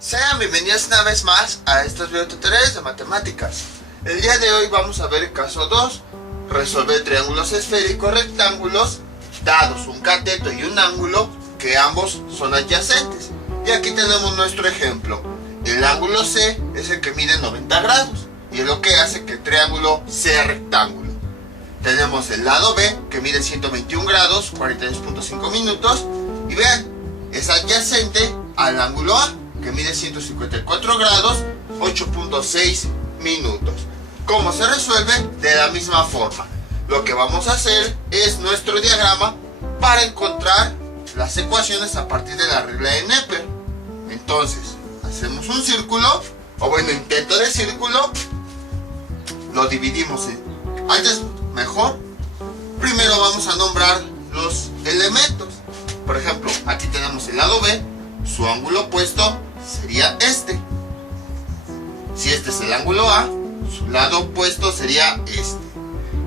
Sean bienvenidos una vez más a estos videotutoriales de matemáticas. El día de hoy vamos a ver el caso 2, resolver triángulos esféricos rectángulos dados un cateto y un ángulo que ambos son adyacentes. Y aquí tenemos nuestro ejemplo. El ángulo C es el que mide 90 grados y es lo que hace que el triángulo sea rectángulo. Tenemos el lado B que mide 121 grados, 42.5 minutos y vean, es adyacente al ángulo A que mide 154 grados, 8.6 minutos. ¿Cómo se resuelve? De la misma forma. Lo que vamos a hacer es nuestro diagrama para encontrar las ecuaciones a partir de la regla de Neper. Entonces, hacemos un círculo, o bueno, intento de círculo, lo dividimos mejor. Primero vamos a nombrar los elementos. Por ejemplo, aquí tenemos el lado B, su ángulo opuesto sería este. Si este es el ángulo A, su lado opuesto sería este.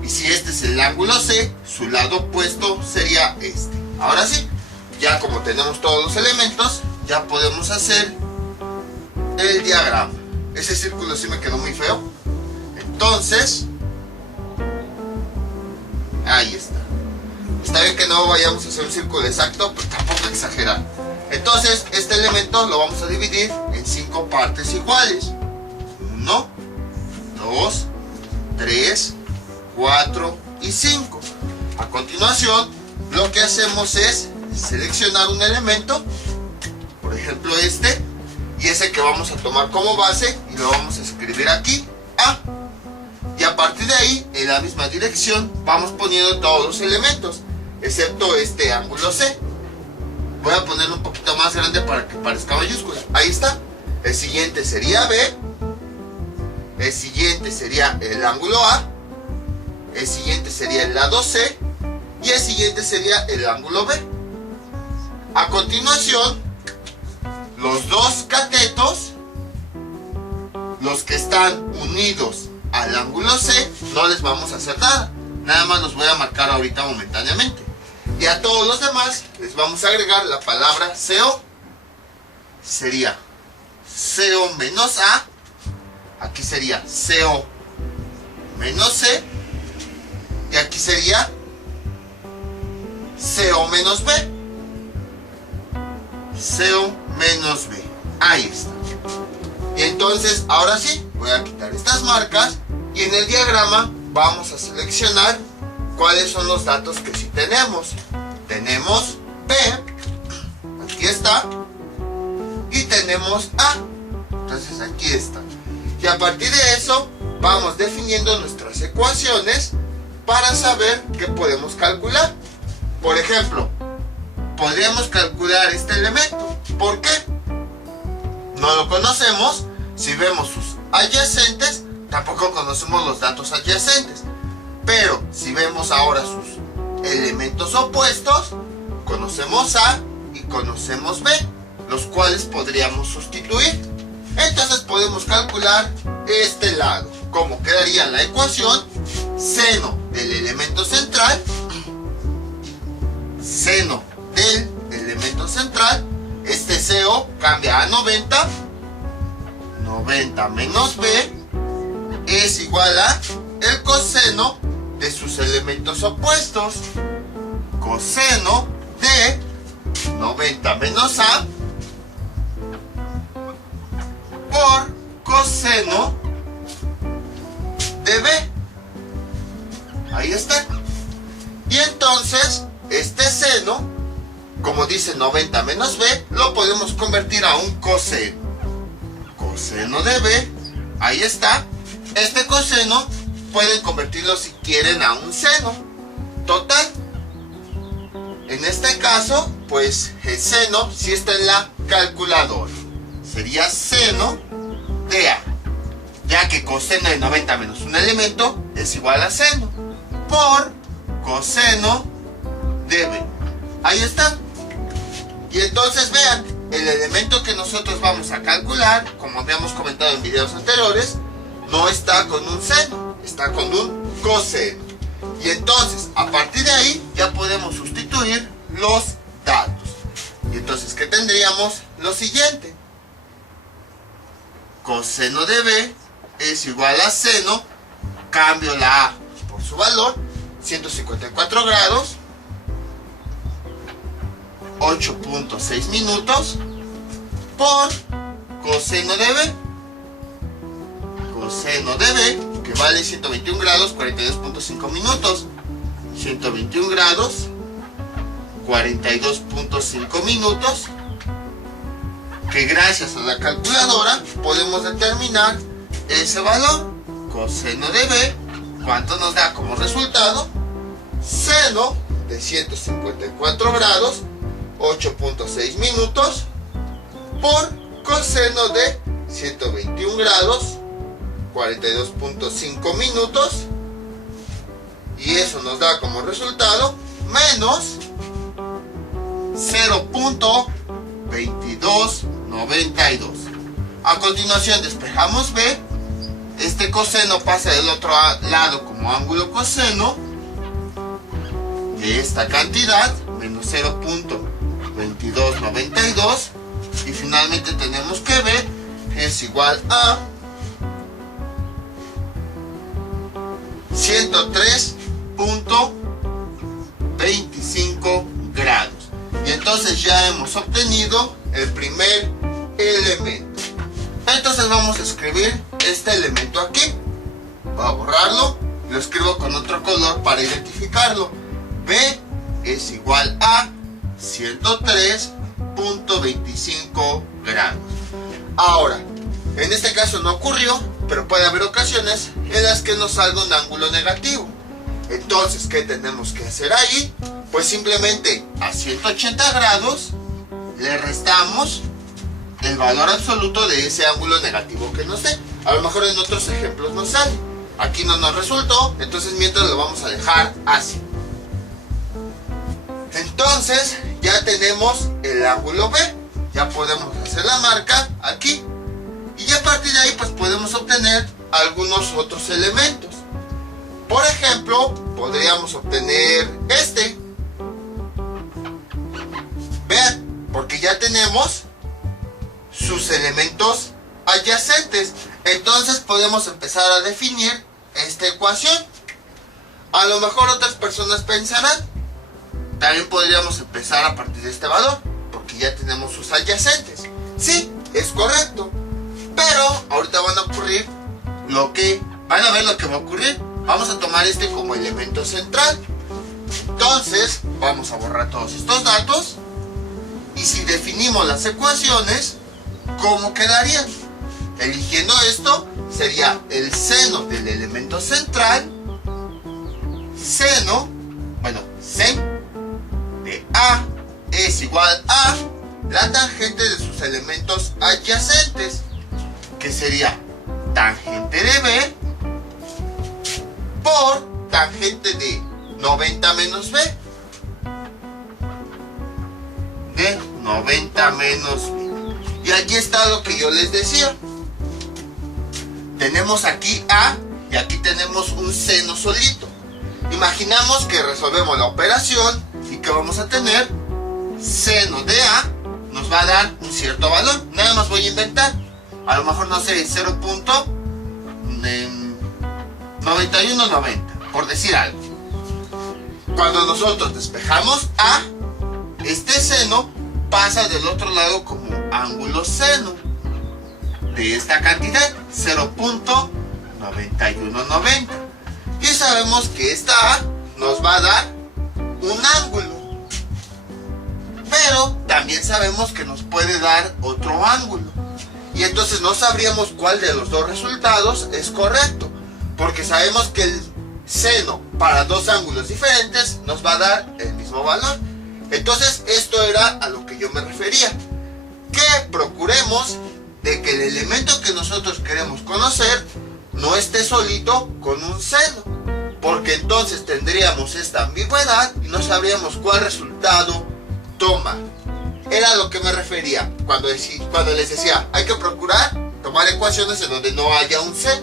Y si este es el ángulo C, su lado opuesto sería este. Ahora sí, ya como tenemos todos los elementos, ya podemos hacer el diagrama. Ese círculo sí me quedó muy feo. Entonces, ahí está. Está bien que no vayamos a hacer un círculo exacto, pero tampoco exagerar. Entonces, este elemento lo vamos a dividir en 5 partes iguales. 1, 2, 3, 4 y 5. A continuación, lo que hacemos es seleccionar un elemento, por ejemplo este, y ese que vamos a tomar como base y lo vamos a escribir aquí, A. Y a partir de ahí, en la misma dirección, vamos poniendo todos los elementos, excepto este ángulo C. Voy a ponerlo un poquito más grande para que parezca mayúscula. Ahí está. El siguiente sería B. El siguiente sería el ángulo A. El siguiente sería el lado C. Y el siguiente sería el ángulo B. A continuación, los dos catetos, los que están unidos al ángulo C, no les vamos a hacer nada. Nada más los voy a marcar ahorita momentáneamente. Y a todos los demás les vamos a agregar la palabra CO. Sería CO menos A. Aquí sería CO menos C. Y aquí sería CO menos B. CO menos B. Ahí está. Y entonces, ahora sí, voy a quitar estas marcas. Y en el diagrama vamos a seleccionar cuáles son los datos que sí tenemos. Tenemos B, aquí está, y tenemos A, entonces aquí está. Y a partir de eso vamos definiendo nuestras ecuaciones para saber qué podemos calcular. Por ejemplo, podríamos calcular este elemento. ¿Por qué? No lo conocemos. Si vemos sus adyacentes, tampoco conocemos los datos adyacentes. Pero si vemos ahora sus elementos opuestos, conocemos A y conocemos B, los cuales podríamos sustituir. Entonces podemos calcular este lado. ¿Cómo quedaría la ecuación? Seno del elemento central, seno del elemento central, este CO cambia a 90, 90 menos B es igual a el coseno de sus elementos opuestos, coseno de 90 menos A por coseno de B. Ahí está. Y entonces este seno, como dice 90 menos B, lo podemos convertir a un coseno. Coseno de B, ahí está. Este coseno pueden convertirlo si quieren a un seno. Total. En este caso, pues el seno sí está en la calculadora. Sería seno de A. Ya que coseno de 90 menos un elemento es igual a seno. Por coseno de B. Ahí está. Y entonces vean, el elemento que nosotros vamos a calcular, como habíamos comentado en videos anteriores, no está con un seno, está con un coseno. Y entonces, a partir de ahí, ya podemos sustituir los datos. Y entonces, ¿qué tendríamos? Lo siguiente. coseno de B es igual a seno, cambio la A por su valor, 154 grados, 8.6 minutos, por coseno de B. Coseno de B, que vale 121 grados, 42.5 minutos. 121 grados, 42.5 minutos, que gracias a la calculadora podemos determinar ese valor. Coseno de B, ¿cuánto nos da como resultado? Seno de 154 grados, 8.6 minutos, por coseno de 121 grados, 42.5 minutos, y eso nos da como resultado menos 0.2292. A continuación despejamos B. Este coseno pasa del otro lado como ángulo coseno de esta cantidad, menos 0.2292, y finalmente tenemos que B es igual a 103.25 grados. Y entonces ya hemos obtenido el primer elemento. Entonces vamos a escribir este elemento aquí. Voy a borrarlo, lo escribo con otro color para identificarlo. B es igual a 103.25 grados. Ahora, en este caso no ocurrió, pero puede haber ocasiones en las que nos salga un ángulo negativo. Entonces, ¿qué tenemos que hacer ahí? Pues simplemente a 180 grados le restamos el valor absoluto de ese ángulo negativo que nos dé. A lo mejor en otros ejemplos nos sale. Aquí no nos resultó, entonces mientras lo vamos a dejar así. Entonces ya tenemos el ángulo B. Ya podemos hacer la marca aquí. Y a partir de ahí pues podemos obtener algunos otros elementos. Por ejemplo, podríamos obtener este. Vean, porque ya tenemos sus elementos adyacentes. Entonces podemos empezar a definir esta ecuación. A lo mejor otras personas pensarán, también podríamos empezar a partir de este valor, porque ya tenemos sus adyacentes. Sí, es correcto. Pero ahorita van a ver lo que va a ocurrir. Vamos a tomar este como elemento central. Entonces vamos a borrar todos estos datos. Y si definimos las ecuaciones, ¿cómo quedarían? Eligiendo esto, sería el seno del elemento central, seno de A es igual a la tangente de sus elementos adyacentes, que sería tangente de B por tangente de 90 menos B, de 90 menos B. Y aquí está lo que yo les decía. Tenemos aquí A y aquí tenemos un seno solito. Imaginamos que resolvemos la operación y que vamos a tener seno de A nos va a dar un cierto valor. Nada más voy a inventar. A lo mejor, no sé, 0.9190, por decir algo. Cuando nosotros despejamos A, este seno pasa del otro lado como ángulo seno de esta cantidad, 0.9190. Y sabemos que esta A nos va a dar un ángulo. Pero también sabemos que nos puede dar otro ángulo. Y entonces no sabríamos cuál de los dos resultados es correcto, porque sabemos que el seno para dos ángulos diferentes nos va a dar el mismo valor. Entonces esto era a lo que yo me refería, que procuremos de que el elemento que nosotros queremos conocer no esté solito con un seno, porque entonces tendríamos esta ambigüedad y no sabríamos cuál resultado toma. Era a lo que me refería cuando les decía, hay que procurar tomar ecuaciones en donde no haya un seno,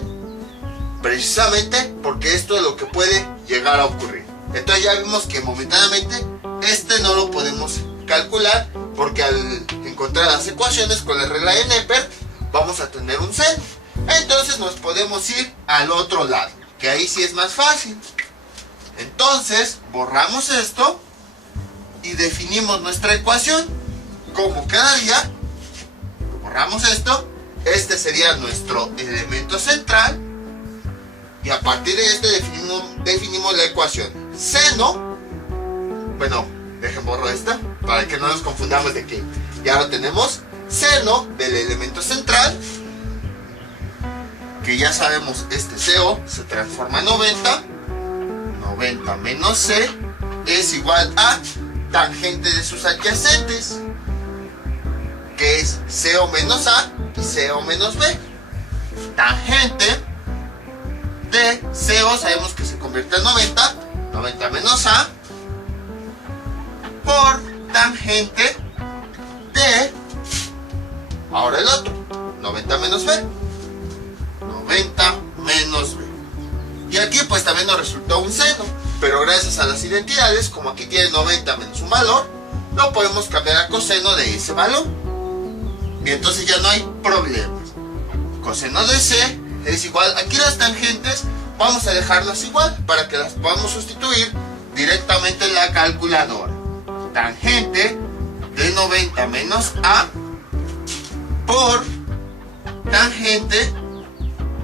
precisamente porque esto es lo que puede llegar a ocurrir. Entonces ya vimos que momentáneamente este no lo podemos calcular, porque al encontrar las ecuaciones con la regla de Neper vamos a tener un seno. Entonces nos podemos ir al otro lado, que ahí sí es más fácil. Entonces borramos esto y definimos nuestra ecuación. ¿Cómo quedaría? Borramos esto. Este sería nuestro elemento central. Y a partir de este definimos la ecuación. Seno. Bueno, dejen borro esta para que no nos confundamos de que ya lo tenemos. Seno del elemento central, que ya sabemos, este CO se transforma en 90. 90 menos C es igual a tangente de sus adyacentes, que es CO menos A y CO menos B. Tangente de CO sabemos que se convierte en 90. 90 menos A por tangente de, ahora el otro, 90 menos B. 90 menos B. Y aquí pues también nos resultó un seno, pero gracias a las identidades, como aquí tiene 90 menos un valor, lo podemos cambiar a coseno de ese valor. Y entonces ya no hay problemas. Coseno de C es igual, aquí las tangentes vamos a dejarlas igual para que las podamos sustituir directamente en la calculadora. Tangente de 90 menos A por tangente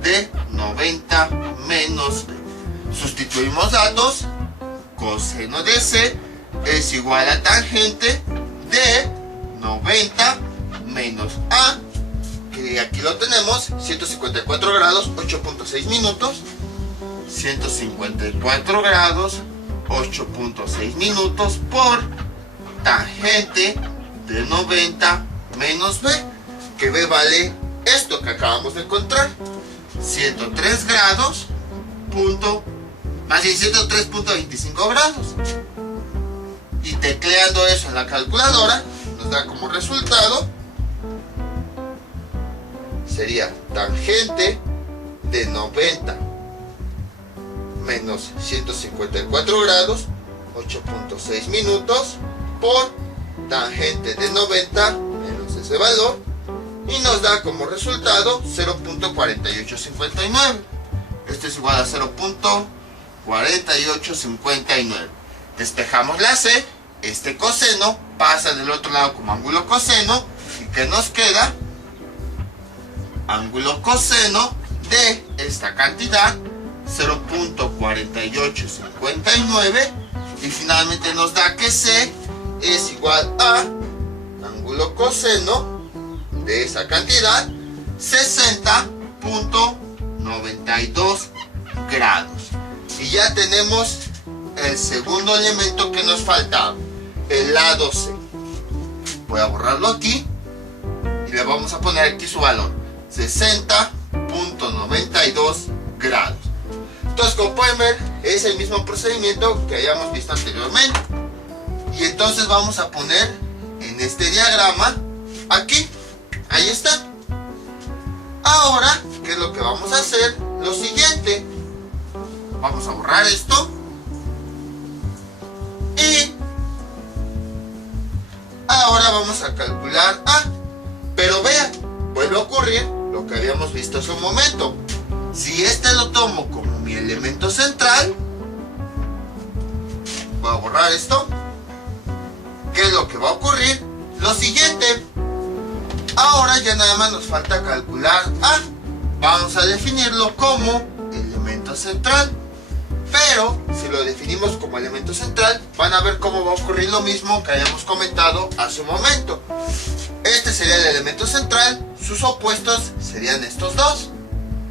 de 90 menos B. Sustituimos datos. Coseno de C es igual a tangente de 90 menos A, que aquí lo tenemos, 154 grados, 8.6 minutos. 154 grados, 8.6 minutos por tangente de 90 menos B, que B vale esto que acabamos de encontrar, 103 grados, más bien 103.25 grados. Y tecleando eso en la calculadora, nos da como resultado, sería tangente de 90 menos 154 grados, 8.6 minutos, por tangente de 90 menos ese valor, y nos da como resultado 0.4859. Esto es igual a 0.4859. Despejamos la C, este coseno pasa del otro lado como ángulo coseno, y que nos queda ángulo coseno de esta cantidad, 0.4859, y finalmente nos da que C es igual a ángulo coseno de esa cantidad, 60.92 grados. Y ya tenemos el segundo elemento que nos faltaba, el lado C. Voy a borrarlo aquí y le vamos a poner aquí su valor, 60.92 grados. Entonces, como pueden ver, es el mismo procedimiento que hayamos visto anteriormente. Y entonces vamos a poner en este diagrama aquí. Ahí está. Ahora, ¿qué es lo que vamos a hacer? Lo siguiente. Vamos a borrar esto. Y ahora vamos a calcular A. Pero vean, vuelve a ocurrir lo que habíamos visto hace un momento. Si este lo tomo como mi elemento central, voy a borrar esto. ¿Qué es lo que va a ocurrir? Lo siguiente. Ahora ya nada más nos falta calcular A. Vamos a definirlo como elemento central. Pero si lo definimos como elemento central, van a ver cómo va a ocurrir lo mismo que habíamos comentado hace un momento. Este sería el elemento central, sus opuestos serían estos dos.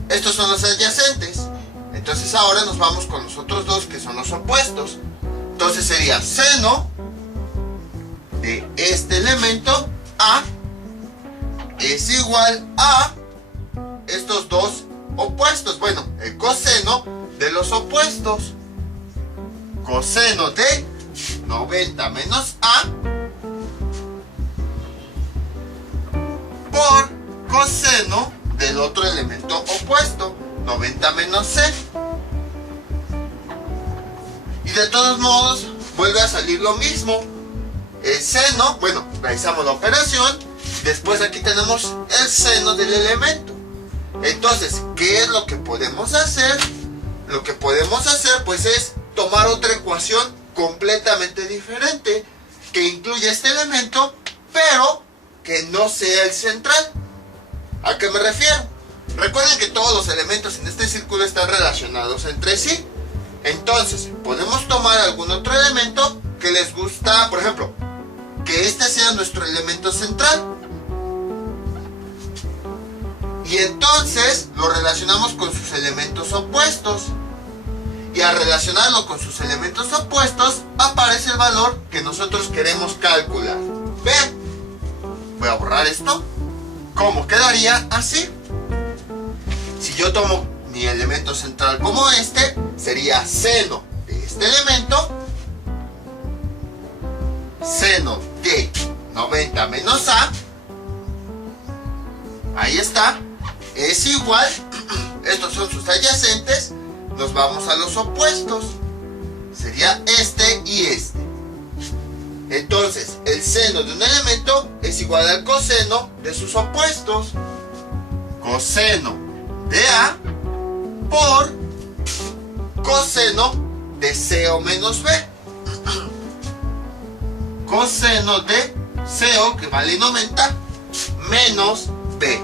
Estos son los adyacentes. Entonces ahora nos vamos con los otros dos que son los opuestos. Entonces sería seno de este elemento A es igual a estos dos opuestos. Bueno, el coseno de los opuestos. Coseno de 90 menos A por coseno del otro elemento opuesto, 90 menos C. Y de todos modos vuelve a salir lo mismo. El seno, bueno, realizamos la operación después aquí tenemos el seno del elemento. Entonces, ¿qué es lo que podemos hacer? Lo que podemos hacer pues es tomar otra ecuación completamente diferente que incluye este elemento, pero que no sea el central. ¿A qué me refiero? Recuerden que todos los elementos en este círculo están relacionados entre sí. Entonces, podemos tomar algún otro elemento que les gusta, por ejemplo, que este sea nuestro elemento central. Y entonces lo relacionamos con sus elementos opuestos. Y al relacionarlo con sus elementos opuestos, aparece el valor que nosotros queremos calcular. Vean, voy a borrar esto. ¿Cómo quedaría? Así. Si yo tomo mi elemento central como este, sería seno de este elemento, seno de 90 menos a, ahí está, es igual, estos son sus adyacentes, nos vamos a los opuestos, sería este y este. Entonces, el seno de un elemento es igual al coseno de sus opuestos. Coseno de A por coseno de CO menos B. Coseno de CO, que vale 90, menos B.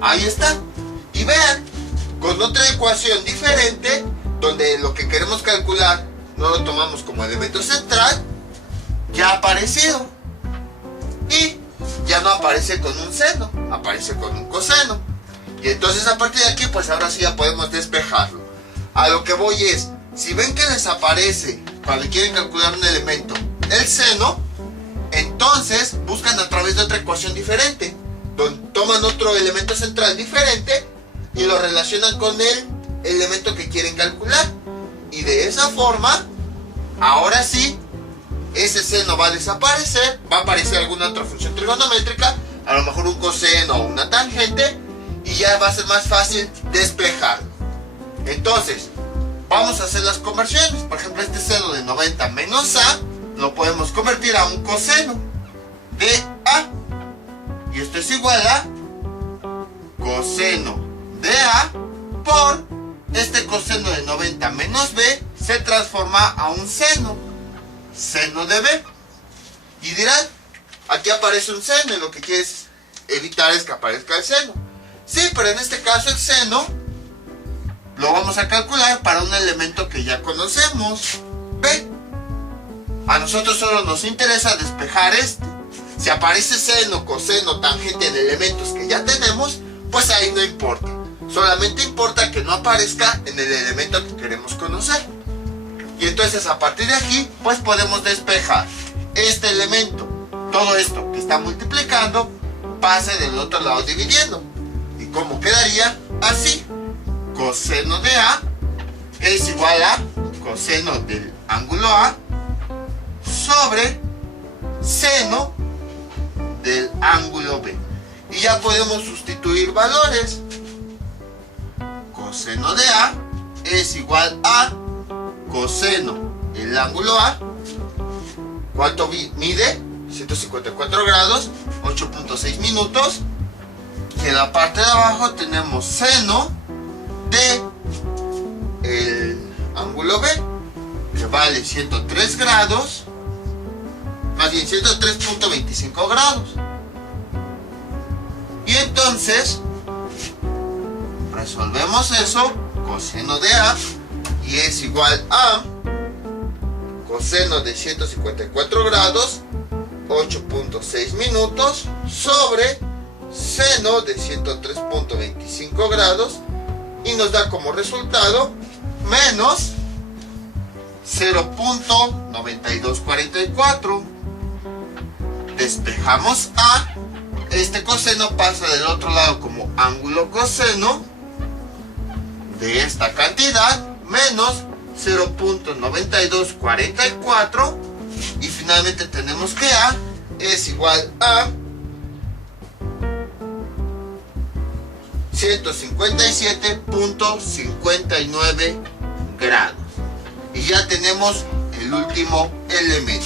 Ahí está. Y vean, con otra ecuación diferente, donde lo que queremos calcular no lo tomamos como elemento central, ya ha aparecido. Y ya no aparece con un seno, aparece con un coseno. Y entonces a partir de aquí, pues ahora sí ya podemos despejarlo. A lo que voy es, si ven que les aparece, cuando quieren calcular un elemento, el seno, entonces buscan a través de otra ecuación diferente, donde toman otro elemento central diferente y lo relacionan con el elemento que quieren calcular. Y de esa forma, ahora sí, ese seno va a desaparecer, va a aparecer alguna otra función trigonométrica, a lo mejor un coseno o una tangente, y ya va a ser más fácil despejarlo. Entonces, vamos a hacer las conversiones. Por ejemplo, este seno de 90 menos A lo podemos convertir a un coseno de A. Y esto es igual a coseno de A por este coseno de 90 menos B se transforma a un seno de B. Y dirán, aquí aparece un seno y lo que quieres evitar es que aparezca el seno. Sí, pero en este caso el seno lo vamos a calcular para un elemento que ya conocemos, B. A nosotros solo nos interesa despejar este. Si aparece seno, coseno, tangente en elementos que ya tenemos, pues ahí no importa. Solamente importa que no aparezca en el elemento que queremos conocer. Y entonces a partir de aquí, pues podemos despejar este elemento. Todo esto que está multiplicando, pase del otro lado dividiendo. ¿Y cómo quedaría? Así. Coseno de A es igual a coseno del ángulo A sobre seno del ángulo B. Y ya podemos sustituir valores. Coseno de A es igual a coseno del ángulo A. ¿Cuánto mide? 154 grados, 8.6 minutos. Y en la parte de abajo tenemos seno de el ángulo B, que vale 103 grados, más bien 103.25 grados. Y entonces resolvemos eso. Coseno de A y es igual a coseno de 154 grados, 8.6 minutos, sobre seno de 103.25 grados, y nos da como resultado menos 0.9244. Despejamos A. Este coseno pasa del otro lado como ángulo coseno de esta cantidad, menos 0.9244. Y finalmente tenemos que A es igual a 157.59 grados. Y ya tenemos el último elemento.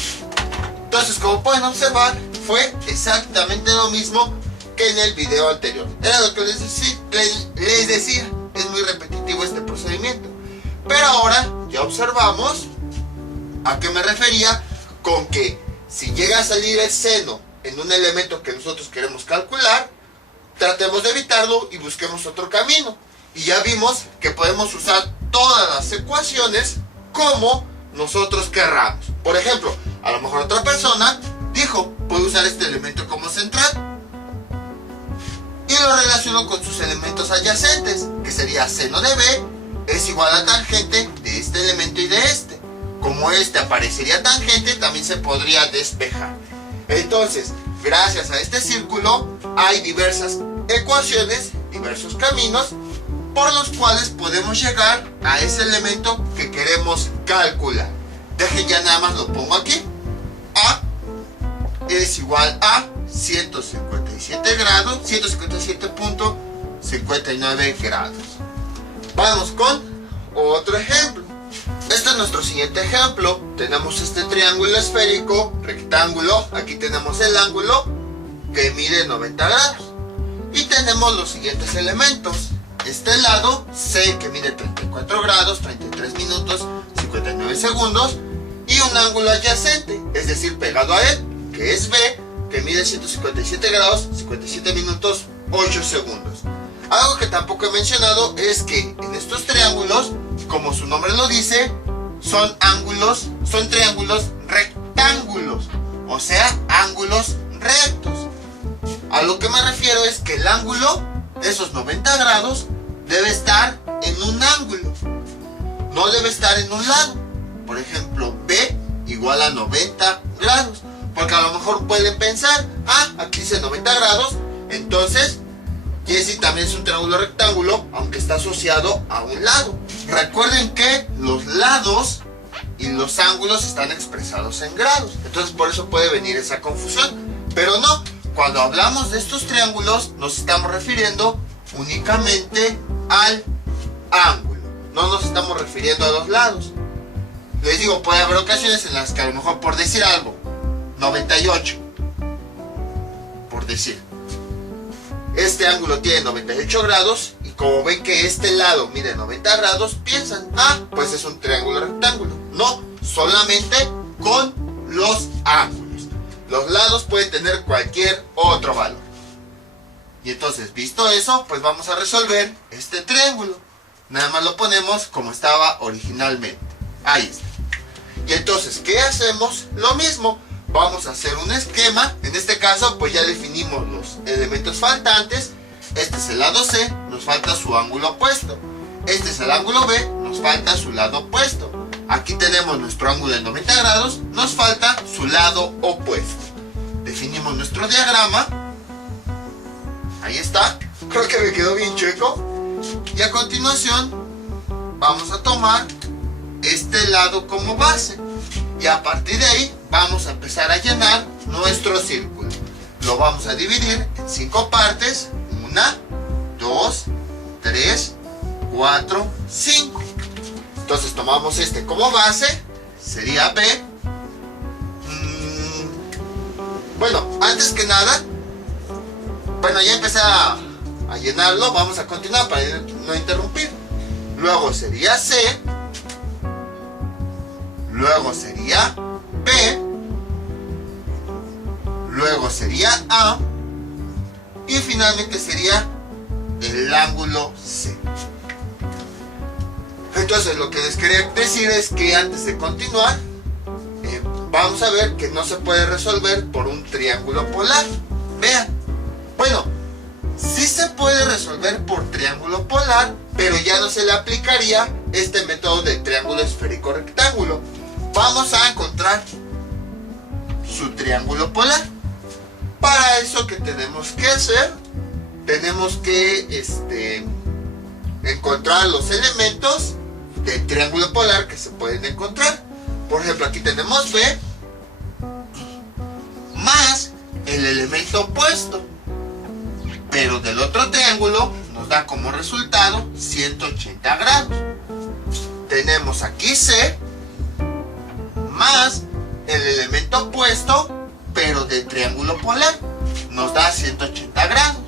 Entonces, como pueden observar, fue exactamente lo mismo que en el video anterior. Era lo que les decía, es muy repetitivo este procedimiento. Pero ahora ya observamos a qué me refería con que si llega a salir el seno en un elemento que nosotros queremos calcular, tratemos de evitarlo y busquemos otro camino. Y ya vimos que podemos usar todas las ecuaciones como nosotros querramos. Por ejemplo, a lo mejor otra persona dijo, puedo usar este elemento como central y lo relaciono con sus elementos adyacentes, que sería seno de B es igual a tangente de este elemento y de este. Como este aparecería tangente, también se podría despejar. Entonces, gracias a este círculo hay diversas ecuaciones, diversos caminos por los cuales podemos llegar a ese elemento que queremos calcular. Dejen, ya nada más lo pongo aquí. A es igual a 157 grados, 157.59 grados. Vamos con otro ejemplo. Este es nuestro siguiente ejemplo. Tenemos este triángulo esférico, rectángulo. Aquí tenemos el ángulo que mide 90 grados. Y tenemos los siguientes elementos. Este lado, C, que mide 34 grados, 33 minutos, 59 segundos. Y un ángulo adyacente, es decir, pegado a él, que es B, que mide 157 grados, 57 minutos, 8 segundos. Algo que tampoco he mencionado es que en estos triángulos, como su nombre lo dice, son triángulos rectángulos, o sea, ángulos rectos. A lo que me refiero es que el ángulo, esos 90 grados, debe estar en un ángulo, no debe estar en un lado. Por ejemplo, B igual a 90 grados, porque a lo mejor pueden pensar, aquí dice 90 grados, entonces Jesse también es un triángulo rectángulo, aunque está asociado a un lado. Recuerden que los lados y los ángulos están expresados en grados, entonces por eso puede venir esa confusión. Pero no, cuando hablamos de estos triángulos nos estamos refiriendo únicamente al ángulo, no nos estamos refiriendo a los lados. Les digo, puede haber ocasiones en las que a lo mejor, por decir algo, 98, por decir, este ángulo tiene 98 grados y como ven que este lado mide 90 grados, piensan, pues es un triángulo rectángulo. No, solamente con los ángulos. Los lados pueden tener cualquier otro valor. Y entonces, visto eso, pues vamos a resolver este triángulo. Nada más lo ponemos como estaba originalmente. Ahí está. Y entonces, ¿qué hacemos? Lo mismo. Vamos a hacer un esquema. En este caso, pues ya definimos los elementos faltantes. Este es el lado C, nos falta su ángulo opuesto. Este es el ángulo B, nos falta su lado opuesto. Aquí tenemos nuestro ángulo de 90 grados, nos falta su lado opuesto. Definimos nuestro diagrama. Ahí está. Creo que me quedó bien chueco. Y a continuación, vamos a tomar este lado como base. Y a partir de ahí vamos a empezar a llenar nuestro círculo. Lo vamos a dividir en 5 partes. 1, 2, 3, 4, 5. Entonces tomamos este como base. Sería B. Bueno, antes que nada, ya empecé a llenarlo. Vamos a continuar para no interrumpir. Luego sería C. Luego sería B, luego sería A y finalmente sería el ángulo C. Entonces lo que les quería decir es que antes de continuar, vamos a ver que no se puede resolver por un triángulo polar. Vean, bueno, sí se puede resolver por triángulo polar, pero ya no se le aplicaría este método de triángulo esférico rectángulo. Vamos a encontrar su triángulo polar. Para eso, ¿qué tenemos que hacer? Tenemos que encontrar los elementos del triángulo polar que se pueden encontrar. Por ejemplo, aquí tenemos B más el elemento opuesto, pero del otro triángulo nos da como resultado 180 grados. Tenemos aquí C más el elemento opuesto, pero de triángulo polar. Nos da 180 grados.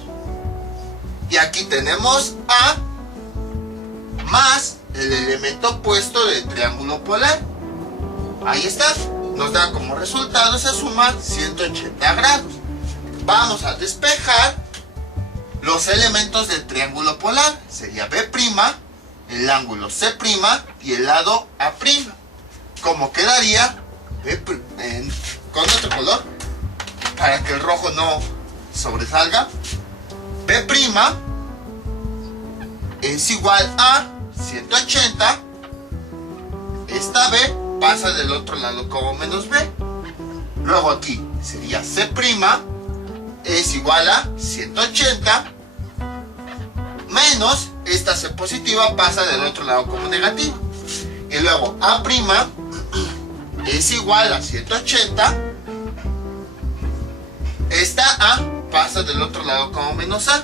Y aquí tenemos A más el elemento opuesto del triángulo polar. Ahí está. Nos da como resultado esa suma 180 grados. Vamos a despejar los elementos del triángulo polar. Sería B', el ángulo C' y el lado A'. ¿Cómo quedaría? Con otro color, para que el rojo no sobresalga. B' es igual a 180. Esta B pasa del otro lado como menos B. Luego aquí sería C' es igual a 180 menos esta C positiva pasa del otro lado como negativa. Y luego A' es igual a 180. Esta A pasa del otro lado como menos A.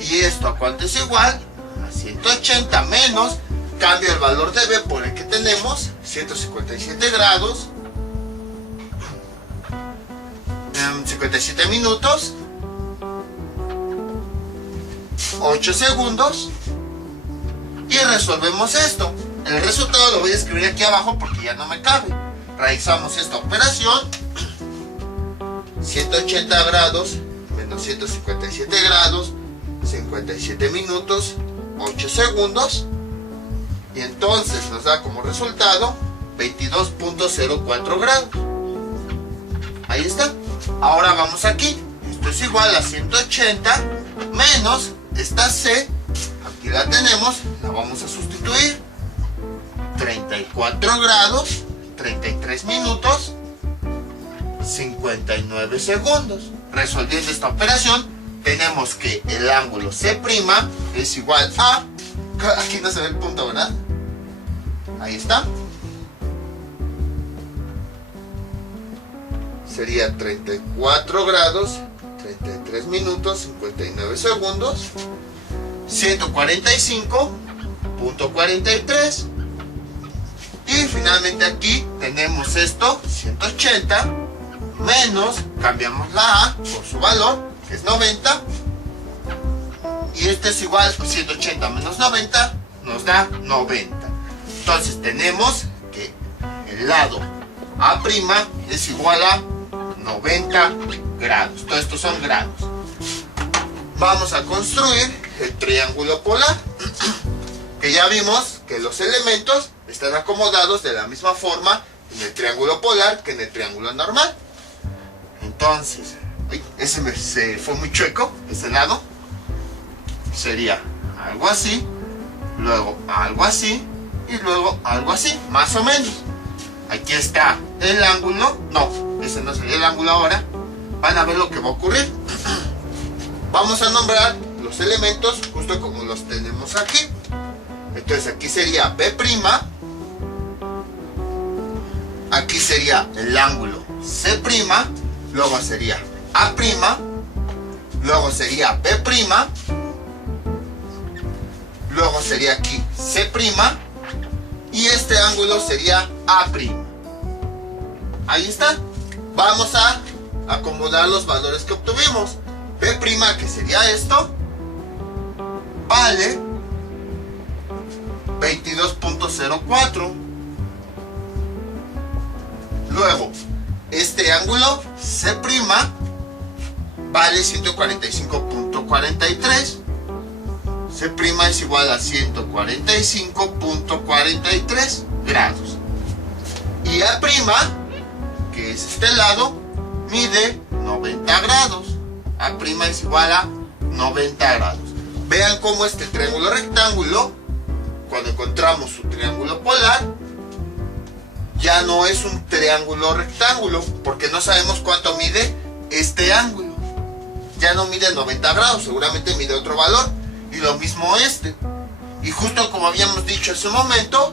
¿Y esto a cuánto es igual? A 180 menos, cambio el valor de B por el que tenemos, 157 grados, 57 minutos, 8 segundos. Y resolvemos esto. El resultado lo voy a escribir aquí abajo porque ya no me cabe. Realizamos esta operación. 180 grados menos 157 grados, 57 minutos, 8 segundos. Y entonces nos da como resultado 22.04 grados. Ahí está. Ahora vamos aquí. Esto es igual a 180 menos esta C. Aquí la tenemos. La vamos a sustituir. 34 grados, 33 minutos, 59 segundos. Resolviendo esta operación, tenemos que el ángulo C' es igual a... Aquí no se ve el punto, ¿verdad? Ahí está. Sería 34 grados, 33 minutos, 59 segundos, 145.43. Y finalmente aquí tenemos esto, 180 menos, cambiamos la A por su valor, que es 90. Y este es igual, 180 menos 90 nos da 90. Entonces tenemos que el lado A' es igual a 90 grados. Todo esto son grados. Vamos a construir el triángulo polar. Que ya vimos que los elementos están acomodados de la misma forma en el triángulo polar que en el triángulo normal. Entonces, ese se fue muy chueco, ese lado. Sería algo así, luego algo así y luego algo así, más o menos. Aquí está el ángulo. No, ese no sería el ángulo ahora. Van a ver lo que va a ocurrir. Vamos a nombrar los elementos justo como los tenemos aquí. Entonces aquí sería B', aquí sería el ángulo C', luego sería A', luego sería B', luego sería aquí C', y este ángulo sería A'. Ahí está. Vamos a acomodar los valores que obtuvimos. B', que sería esto, vale 22.04. Luego, este ángulo C' vale 145.43. C' es igual a 145.43 grados. Y A', que es este lado, mide 90 grados. A' es igual a 90 grados. Vean cómo este triángulo rectángulo, cuando encontramos su triángulo polar, ya no es un triángulo rectángulo, porque no sabemos cuánto mide este ángulo. Ya no mide 90 grados, seguramente mide otro valor. Y lo mismo este. Y justo como habíamos dicho hace un momento,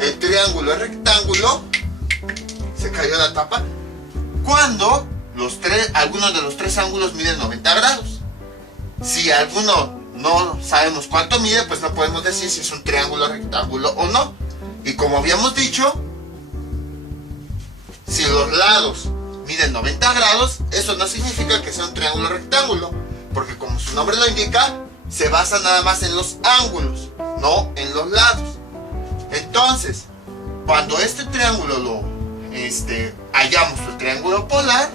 el triángulo es rectángulo. Se cayó la tapa. Cuando algunos de los tres ángulos miden 90 grados. Si alguno no sabemos cuánto mide, pues no podemos decir si es un triángulo rectángulo o no. Y como habíamos dicho, si los lados mide 90 grados, eso no significa que sea un triángulo rectángulo, porque como su nombre lo indica, se basa nada más en los ángulos, no en los lados. Entonces, cuando este triángulo lo hallamos el triángulo polar,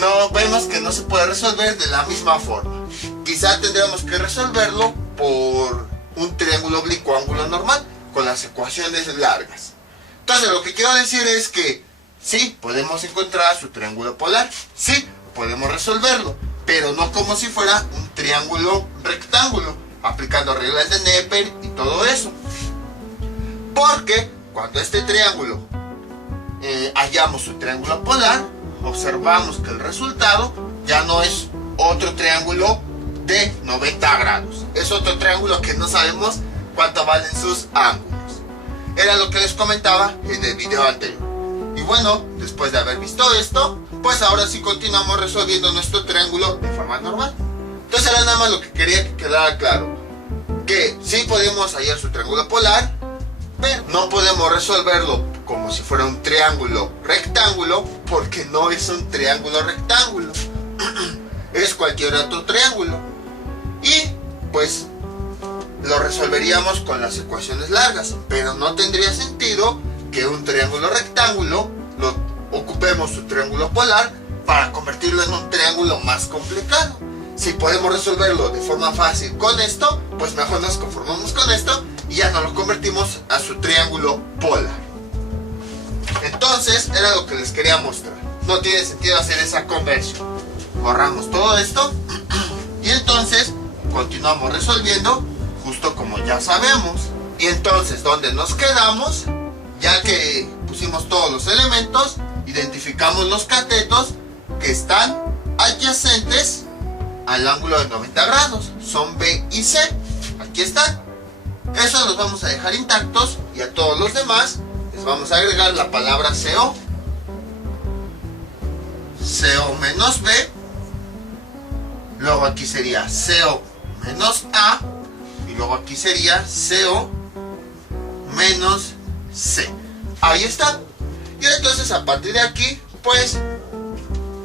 no vemos que no se puede resolver de la misma forma. Quizá tendríamos que resolverlo por un triángulo oblicuo ángulo normal con las ecuaciones largas. Entonces lo que quiero decir es que sí, podemos encontrar su triángulo polar, sí, podemos resolverlo, pero no como si fuera un triángulo rectángulo, aplicando reglas de Neper y todo eso. Porque cuando este triángulo hallamos su triángulo polar, observamos que el resultado ya no es otro triángulo de 90 grados. Es otro triángulo que no sabemos cuánto valen sus ángulos. Era lo que les comentaba en el video anterior. Y bueno, después de haber visto esto, pues ahora sí continuamos resolviendo nuestro triángulo de forma normal. Entonces era nada más lo que quería que quedara claro. Que sí podemos hallar su triángulo polar, pero no podemos resolverlo como si fuera un triángulo rectángulo, porque no es un triángulo rectángulo. Es cualquier otro triángulo. Y pues lo resolveríamos con las ecuaciones largas, pero no tendría sentido que un triángulo rectángulo lo ocupemos su triángulo polar para convertirlo en un triángulo más complicado. Si podemos resolverlo de forma fácil con esto, pues mejor nos conformamos con esto y ya no lo convertimos a su triángulo polar. Entonces era lo que les quería mostrar. No tiene sentido hacer esa conversión. Borramos todo esto y entonces continuamos resolviendo justo como ya sabemos. Y entonces, ¿dónde nos quedamos? Ya que pusimos todos los elementos, identificamos los catetos que están adyacentes al ángulo de 90 grados. Son B y C. Aquí están. Eso los vamos a dejar intactos y a todos los demás les vamos a agregar la palabra CO. CO menos B. Luego aquí sería CO menos A. Y luego aquí sería CO menos C. Ahí está. Y entonces a partir de aquí, pues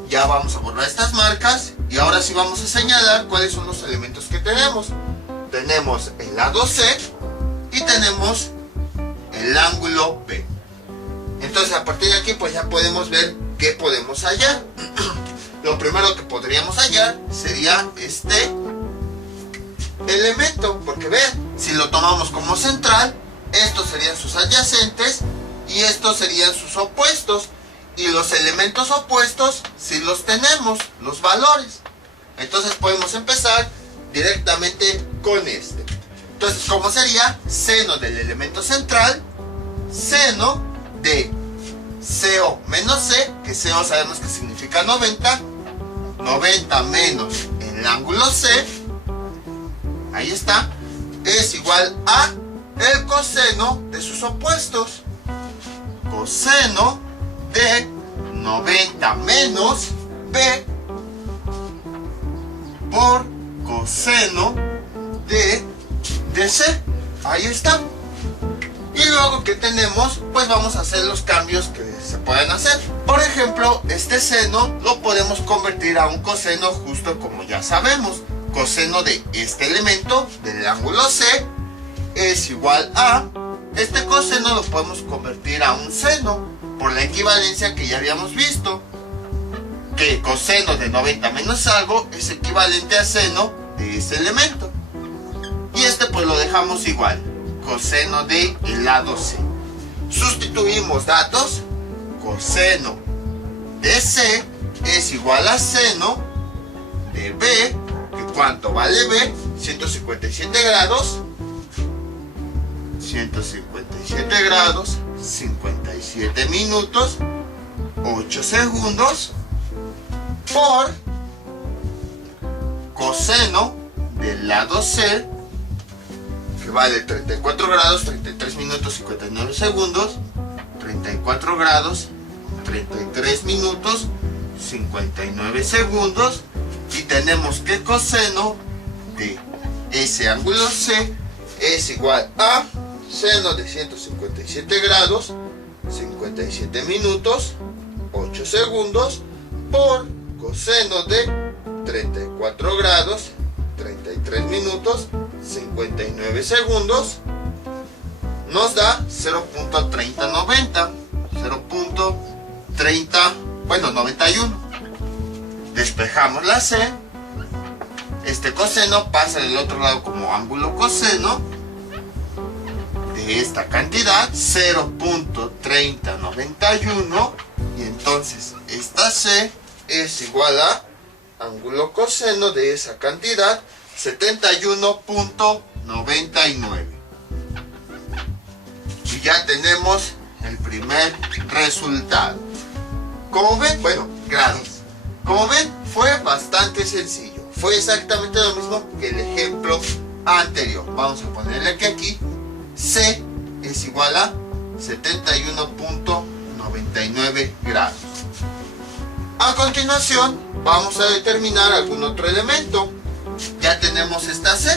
ya vamos a borrar estas marcas. Y ahora sí vamos a señalar cuáles son los elementos que tenemos. Tenemos el lado C y tenemos el ángulo B. Entonces a partir de aquí pues ya podemos ver qué podemos hallar. Lo primero que podríamos hallar sería este elemento, porque vean, si lo tomamos como central, estos serían sus adyacentes y estos serían sus opuestos, y los elementos opuestos sí los tenemos, los valores. Entonces podemos empezar directamente con este. Entonces, ¿cómo sería? Seno del elemento central, seno de CO menos C, que CO sabemos que significa 90, 90 menos el ángulo C, ahí está, es igual a el coseno de sus opuestos. Coseno de 90 menos B por coseno de C. Ahí está. Y luego que tenemos, pues vamos a hacer los cambios que se pueden hacer. Por ejemplo, este seno lo podemos convertir a un coseno justo como ya sabemos. Coseno de este elemento del ángulo C es igual a, este coseno lo podemos convertir a un seno por la equivalencia que ya habíamos visto, que coseno de 90 menos algo es equivalente a seno de ese elemento. Y este pues lo dejamos igual, coseno de el lado C. Sustituimos datos, coseno de C es igual a seno de B, que ¿cuánto vale B? 157 grados, 157 grados, 57 minutos, 8 segundos, por coseno del lado C, que vale 34 grados, 33 minutos, 59 segundos, 34 grados, 33 minutos, 59 segundos, y tenemos que coseno de ese ángulo C es igual a seno de 157 grados, 59 57 minutos 8 segundos por coseno de 34 grados 33 minutos 59 segundos nos da 0.3090, 91. Despejamos la C. Este coseno pasa del otro lado como ángulo coseno de esta cantidad, 0.3091, y entonces esta C es igual a ángulo coseno de esa cantidad, 71.99. Y ya tenemos el primer resultado. Como ven, bueno, grados. Como ven, fue bastante sencillo. Fue exactamente lo mismo que el ejemplo anterior. Vamos a ponerle que aquí C es igual a 71.99 grados. A continuación, vamos a determinar algún otro elemento. Ya tenemos esta C.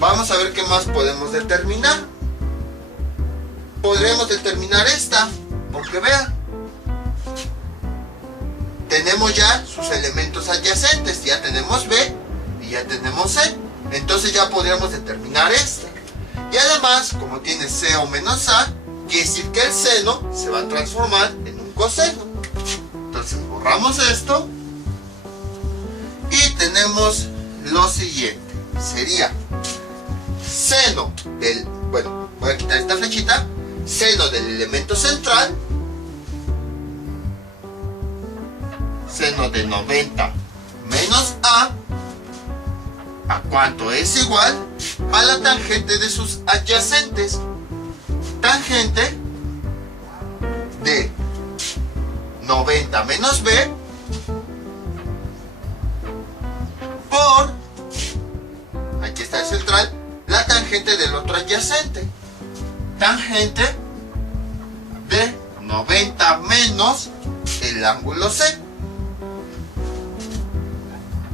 Vamos a ver qué más podemos determinar. Podremos determinar esta, porque vean, tenemos ya sus elementos adyacentes. Ya tenemos B y ya tenemos C. Entonces ya podríamos determinar esta. Y además, como tiene C o menos A, quiere decir que el seno se va a transformar en un coseno. Entonces borramos esto y tenemos lo siguiente. Sería seno del, bueno, voy a quitar esta flechita, seno del elemento central, seno de 90 menos A cuánto es igual a la tangente de sus adyacentes. Tangente de 90 menos B por, aquí está el central, la tangente del otro adyacente. Tangente de 90 menos el ángulo C.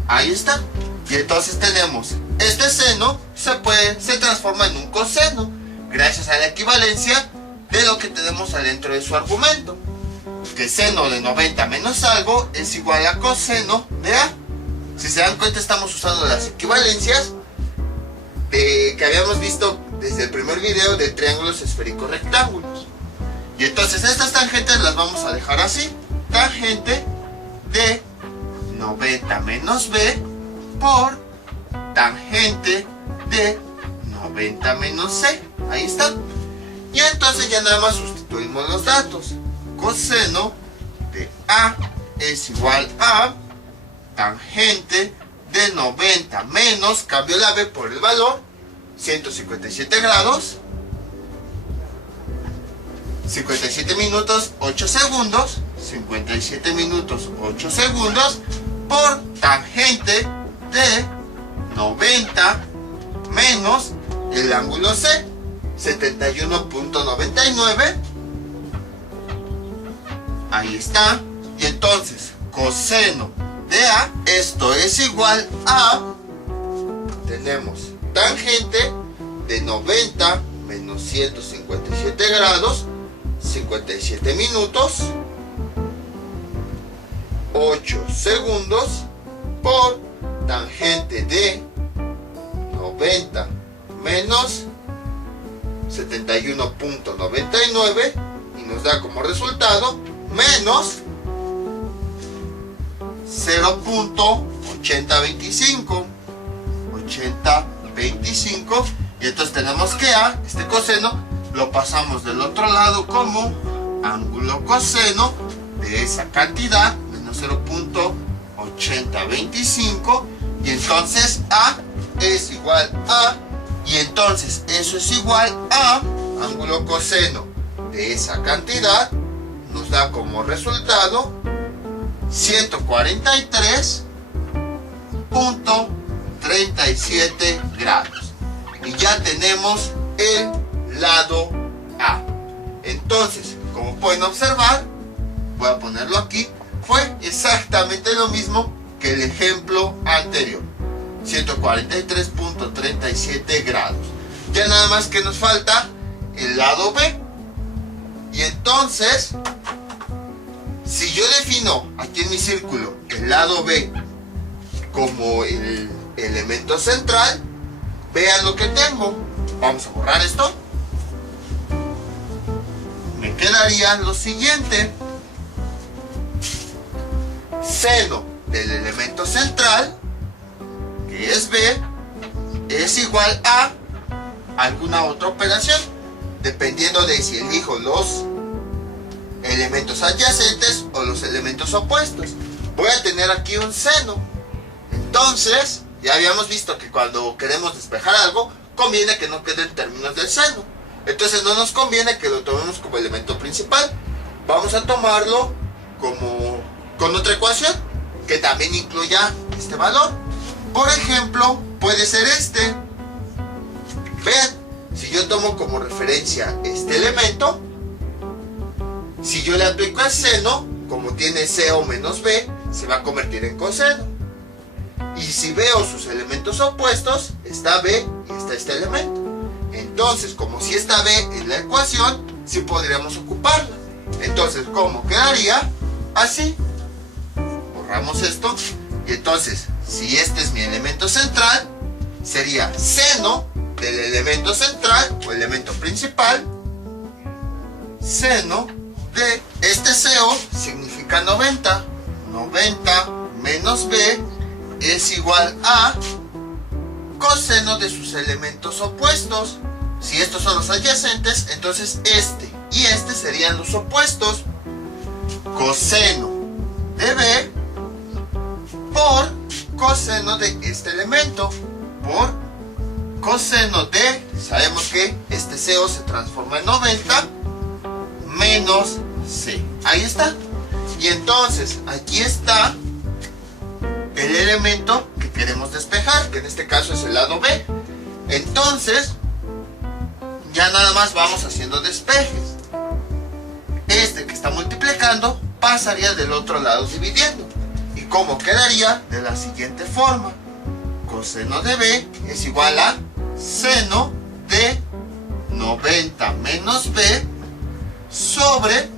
Ahí está. Y entonces tenemos este seno se transforma en un coseno gracias a la equivalencia de lo que tenemos adentro de su argumento, que seno de 90 menos algo es igual a coseno de A. Si se dan cuenta, estamos usando las equivalencias que habíamos visto desde el primer video de triángulos esféricos rectángulos. Y entonces estas tangentes las vamos a dejar así: tangente de 90 menos B por tangente de 90 menos C. Ahí está. Y entonces ya nada más sustituimos los datos. Coseno de A es igual a tangente de 90 menos, cambio la B por el valor, 157 grados, 57 minutos 8 segundos, 57 minutos 8 segundos por tangente de 90 menos el ángulo C, 71.99. Ahí está. Y entonces coseno de A, esto es igual a, tenemos tangente de 90 menos 157 grados, 57 minutos 8 segundos por tangente de 90 menos 71.99 y nos da como resultado menos 0.8025 y entonces tenemos que A, este coseno, lo pasamos del otro lado como ángulo coseno de esa cantidad, menos 0.8025, y entonces A es igual a, y entonces eso es igual a ángulo coseno de esa cantidad, nos da como resultado 143.37 grados. Y ya tenemos el lado A. Entonces, como pueden observar, voy a ponerlo aquí, fue exactamente lo mismo que el ejemplo anterior. 143.37 grados. Ya nada más que nos falta el lado B. Y entonces, si yo defino aquí en mi círculo el lado B como el elemento central, vean lo que tengo. Vamos a borrar esto. Me quedaría lo siguiente. Seno del elemento central, que es B, es igual a alguna otra operación, dependiendo de si elijo los elementos adyacentes o los elementos opuestos. Voy a tener aquí un seno. Entonces, ya habíamos visto que cuando queremos despejar algo, conviene que no quede en términos del seno. Entonces no nos conviene que lo tomemos como elemento principal. Vamos a tomarlo como con otra ecuación que también incluya este valor. Por ejemplo, puede ser este. Vean, si yo tomo como referencia este elemento, si yo le aplico el seno, como tiene C o menos B, se va a convertir en coseno. Y si veo sus elementos opuestos, está B y está este elemento. Entonces, como si está B en la ecuación, sí podríamos ocuparla. Entonces, ¿cómo quedaría? Así. Borramos esto. Y entonces, si este es mi elemento central, sería seno del elemento central o elemento principal. Seno de este CO significa 90. 90 menos B es igual a coseno de sus elementos opuestos. Si estos son los adyacentes, entonces este y este serían los opuestos. Coseno de B por coseno de este elemento por coseno de, sabemos que este CO se transforma en 90 menos C. Ahí está. Y entonces aquí está el elemento que queremos despejar, que en este caso es el lado B. Entonces ya nada más vamos haciendo despejes. Este que está multiplicando pasaría del otro lado dividiendo. ¿Y cómo quedaría? De la siguiente forma. Coseno de B es igual a seno de 90 menos B sobre,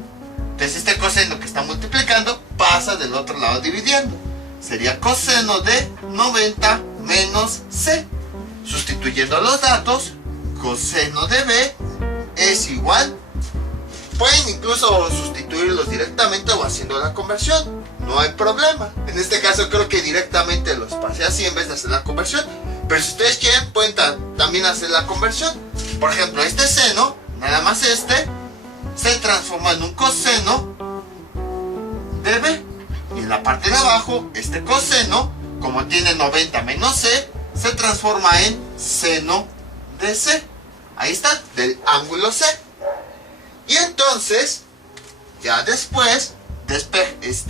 entonces este coseno que está multiplicando pasa del otro lado dividiendo. Sería coseno de 90 menos C. Sustituyendo los datos, coseno de B es igual. Pueden incluso sustituirlos directamente o haciendo la conversión. No hay problema. En este caso creo que directamente los pasé así en vez de hacer la conversión. Pero si ustedes quieren pueden también hacer la conversión. Por ejemplo, este seno, nada más este, se transforma en un coseno de B. Y en la parte de abajo, este coseno, como tiene 90 menos C, se transforma en seno de C. Ahí está, del ángulo C. Y entonces, ya después,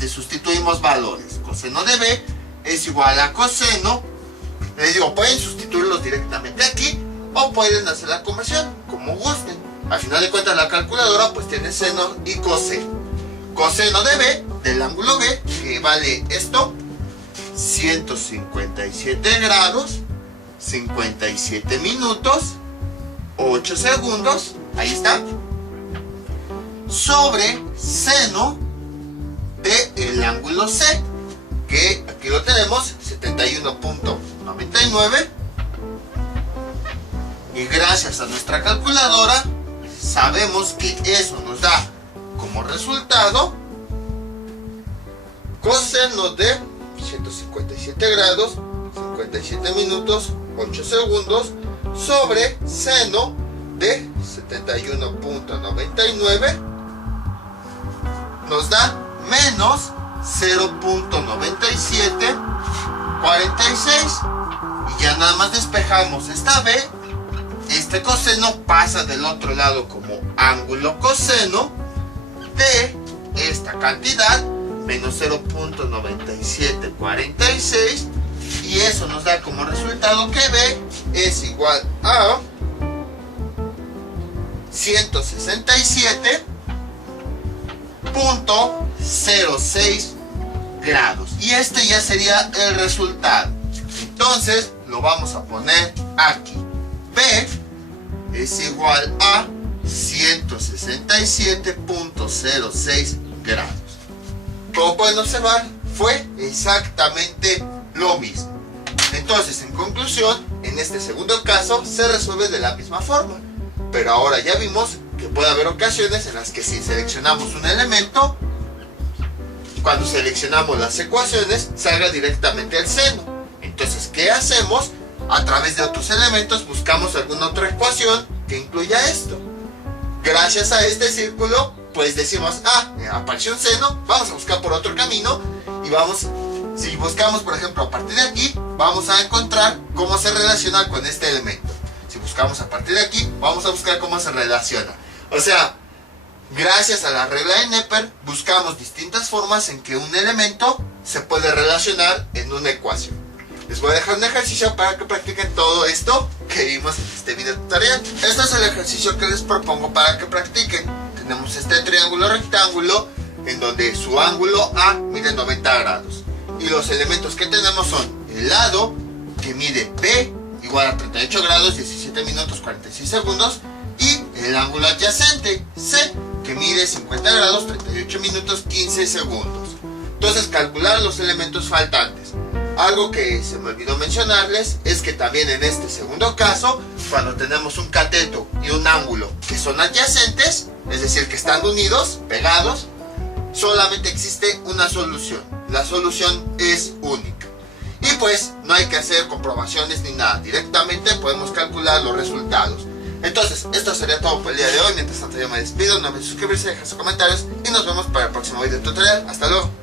sustituimos valores. Coseno de B es igual a coseno. Les digo, pueden sustituirlos directamente aquí o pueden hacer la conversión, como gusten. Al final de cuentas, la calculadora pues tiene seno y coseno. Coseno de B, del ángulo B, que vale esto, 157 grados, 57 minutos, 8 segundos, ahí está, sobre seno del ángulo C, que aquí lo tenemos, 71.99, y gracias a nuestra calculadora sabemos que eso nos da como resultado coseno de 157 grados, 57 minutos, 8 segundos sobre seno de 71.99 nos da menos 0.9746 y ya nada más despejamos esta B. Este coseno pasa del otro lado como ángulo coseno de esta cantidad, menos 0.9746, y eso nos da como resultado que B es igual a 167.06 grados. Y este ya sería el resultado. Entonces lo vamos a poner aquí. B es igual a 167.06 grados. Como pueden observar, fue exactamente lo mismo. Entonces, en conclusión, en este segundo caso se resuelve de la misma forma. Pero ahora ya vimos que puede haber ocasiones en las que si seleccionamos un elemento, cuando seleccionamos las ecuaciones, salga directamente el seno. Entonces, ¿qué hacemos? A través de otros elementos buscamos alguna otra ecuación que incluya esto. Gracias a este círculo, pues decimos, apareció un seno, vamos a buscar por otro camino y si buscamos, por ejemplo, a partir de aquí, vamos a encontrar cómo se relaciona con este elemento. Si buscamos a partir de aquí, vamos a buscar cómo se relaciona. O sea, gracias a la regla de Neper, buscamos distintas formas en que un elemento se puede relacionar en una ecuación. Les voy a dejar un ejercicio para que practiquen todo esto que vimos en este video tutorial. Este es el ejercicio que les propongo para que practiquen. Tenemos este triángulo rectángulo en donde su ángulo A mide 90 grados. Y los elementos que tenemos son el lado, que mide B, igual a 38 grados, 17 minutos, 46 segundos. Y el ángulo adyacente, C, que mide 50 grados, 38 minutos, 15 segundos. Entonces, calcular los elementos faltantes. Algo que se me olvidó mencionarles es que también en este segundo caso, cuando tenemos un cateto y un ángulo que son adyacentes, es decir, que están unidos, pegados, solamente existe una solución. La solución es única. Y pues no hay que hacer comprobaciones ni nada. Directamente podemos calcular los resultados. Entonces, esto sería todo por el día de hoy. Mientras tanto, yo me despido. No olviden suscribirse, dejar sus comentarios y nos vemos para el próximo video tutorial. Hasta luego.